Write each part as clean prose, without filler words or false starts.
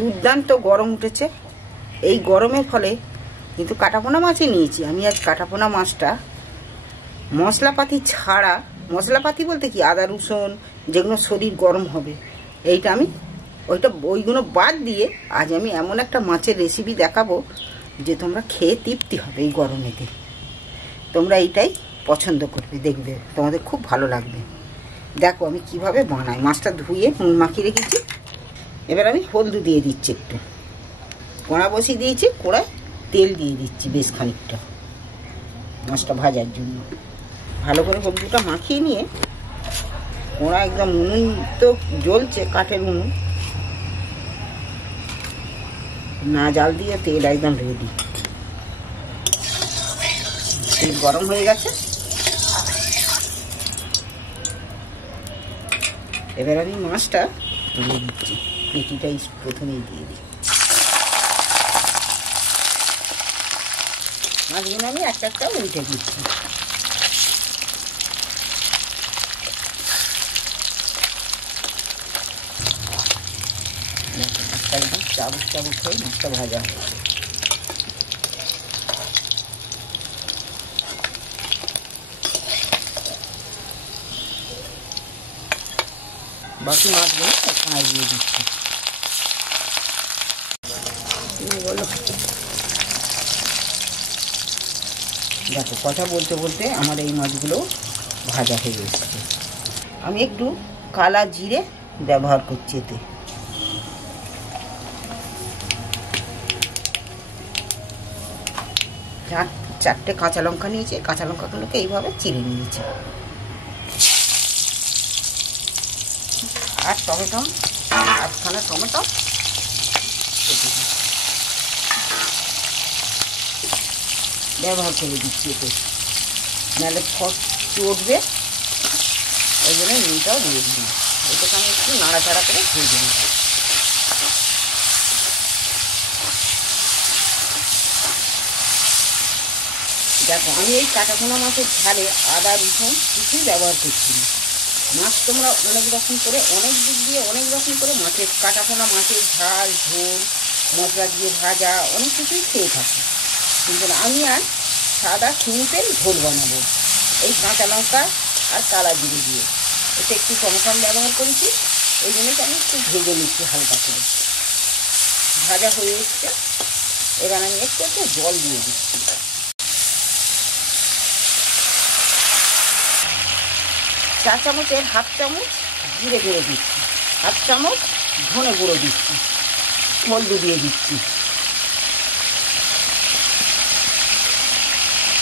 দুর্দান্ত গরম উঠেছে। এই গরমের ফলে কিন্তু কাটাপোনা মাছই নিয়েছি আমি আজ। কাটাপোনা মাছটা মশলাপাতি ছাড়া, মশলাপাতি বলতে কি আদা রসুন যেগুলো শরীর গরম হবে, এইটা আমি ওইগুলো বাদ দিয়ে আজ আমি এমন একটা মাছের রেসিপি দেখাবো যে তোমরা খেয়ে তৃপ্তি হবে। এই গরমেতে তোমরা এইটাই পছন্দ করবে, দেখবে তোমাদের খুব ভালো লাগবে। দেখো আমি কিভাবে বানাই। মাছটা ধুয়ে নুন মাখিয়ে রেখেছি। এবার আমি হলদু দিয়ে দিচ্ছি একটু। কড়া বসিয়ে দিয়েছি, কড়ায় তেল দিয়ে দিচ্ছি বেশ খানিকটা মাছটা ভাজার জন্য। ভালো করে হলদুটা মাখিয়ে নিয়ে কড়া একদম উনুন তো জ্বলছে, কাঠের উনুন, না জাল দিয়ে তেল একদম রেডি। তেল গরম হয়ে গেছে। এবার আমি মাছটা তুলে দিচ্ছি, পেটিটা প্রথমেই দিয়ে দিই। মাছগুলো আমি একটা একটা উল্টে দিচ্ছি। একদম চাবুক চাবুক হয়ে মাছটা ভাজা হবে। বাকি মাছগুলো ফ্রাই দিয়ে দিচ্ছি। বলো, দেখো কথা বলতে বলতে আমার এই মাছগুলো ভাজা হয়ে এসেছে। আমি একটু কালা জিরে ব্যবহার করছি এতে। চারটে কাঁচা লঙ্কা নিয়েছি, কাঁচা লঙ্কাগুলোকে এইভাবে চিড়ে নিয়েছি। আর টমেটো, আধখানা টমেটো ব্যবহার করে দিচ্ছি এতে, নাহলে ফট চটবে, ওই জন্য নুনটাও দিয়ে দিই। এটাকে আমি একটু নাড়াচাড়া করে ভেজে নেব। দেখো আমি এই কাটাপোনা মাছের ঝালে আদা রসুন কিছুই ব্যবহার করছি না। মাছ তোমরা অনেক রকম করে, অনেক দিক দিয়ে অনেক রকম করে মাছের কাটাপোনা মাছের ঝাল ঝোল মশলা দিয়ে ভাজা অনেক কিছুই খেয়ে থাকি, কিন্তু আমি আর সাদা সিম্পল ঝোল বানাবো এই কাঁচা লঙ্কা আর কালা জিরে দিয়ে। এতে একটু টমেটো ব্যবহার করেছি, এই জন্য আমি একটু ভেজে নিচ্ছি হালকা করে। ভাজা হয়ে এসছে। এবার আমি একটু একটু জল দিয়ে দিচ্ছি। চা চামচের হাফ চামচ জিরে গুঁড়ো দিচ্ছি, হাফ চামচ ধনে গুঁড়ো দিচ্ছি, হলদু দিয়ে দিচ্ছি,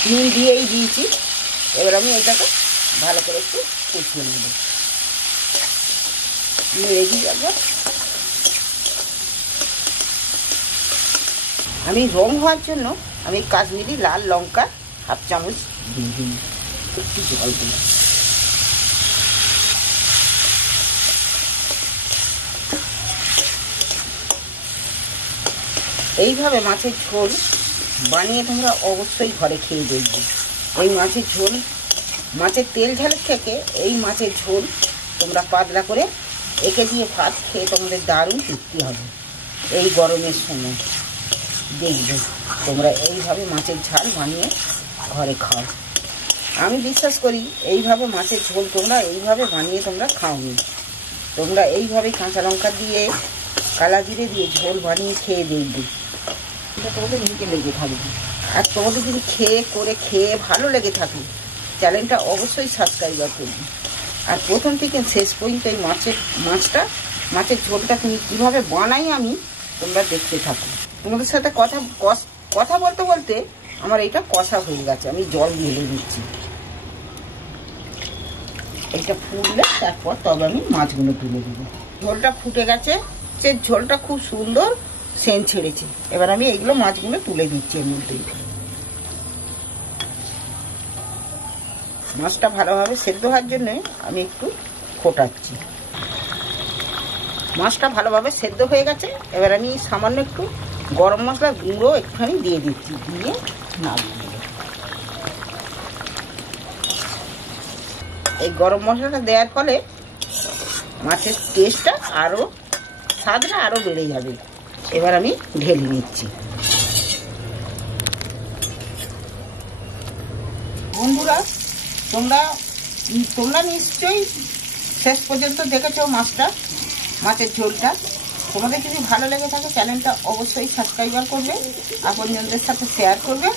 নুন দিয়েই দিয়েছি। এবার আমি এটাকে ভালো করে একটু কষিয়ে নেব। রেডি একবার আমি রং হওয়ার জন্য আমি কাশ্মীরি লাল লঙ্কা হাফ চামচ দিয়ে দিই, একটু জল দিই। এইভাবে মাছের ঝোল বানিয়ে তোমরা অবশ্যই ঘরে খেয়ে দেখবে। এই মাছের ঝোল, মাছের তেল ঝালের থেকে এই মাছের ঝোল তোমরা পাতলা করে একে দিয়ে ভাত খেয়ে তোমাদের দারুণ তৃপ্তি হবে। এই গরমের সময় দেখবে তোমরা এইভাবে মাছের ঝাল বানিয়ে ঘরে খাও। আমি বিশ্বাস করি এইভাবে মাছের ঝোল তোমরা এইভাবে বানিয়ে তোমরা খাওনি। তোমরা এইভাবে কাঁচা লঙ্কা দিয়ে কালা জিরে দিয়ে ঝোল বানিয়ে খেয়ে দেখবে, এটা তোমাদের নিচে লেগে থাকবে। আর তোমাদের যদি খেয়ে ভালো লেগে থাকে চ্যানেলটা অবশ্যই সাবস্ক্রাইব করবে। আর প্রথম থেকে শেষ পর্যন্ত এই মাছের ঝোলটা তুমি কীভাবে বানাই আমি তোমরা দেখতে থাকো। তোমাদের সাথে কথা বলতে বলতে আমার এইটা কষা হয়ে গেছে। আমি জল ঢেলে দিচ্ছি। এটা ফুটলে তারপর তবে আমি মাছগুলো তুলে দেবো। ঝোলটা ফুটে গেছে, সে ঝোলটা খুব সুন্দর সেন্ট ছেড়েছে। এবার আমি এইগুলো মাছগুলো তুলে দিচ্ছি এর মধ্যে। মাছটা ভালোভাবে সেদ্ধ হওয়ার জন্য আমি একটু ফোটাচ্ছি। মাছটা ভালোভাবে সেদ্ধ হয়ে গেছে। এবার আমি সামান্য একটু গরম মশলা গুঁড়ো একটুখানি দিয়ে দিচ্ছি, দিয়ে নামিয়ে দেব। এই গরম মশলাটা দেওয়ার ফলে মাছের টেস্টটা স্বাদটা আরও বেড়ে যাবে। এবার আমি ঢেলে নিচ্ছি। বন্ধুরা, তোমরা নিশ্চয়ই শেষ পর্যন্ত দেখেছো মাছের ঝোলটা। তোমাদের যদি ভালো লেগে থাকে চ্যানেলটা অবশ্যই সাবস্ক্রাইব করবে, আপনজনদের সাথে শেয়ার করবে।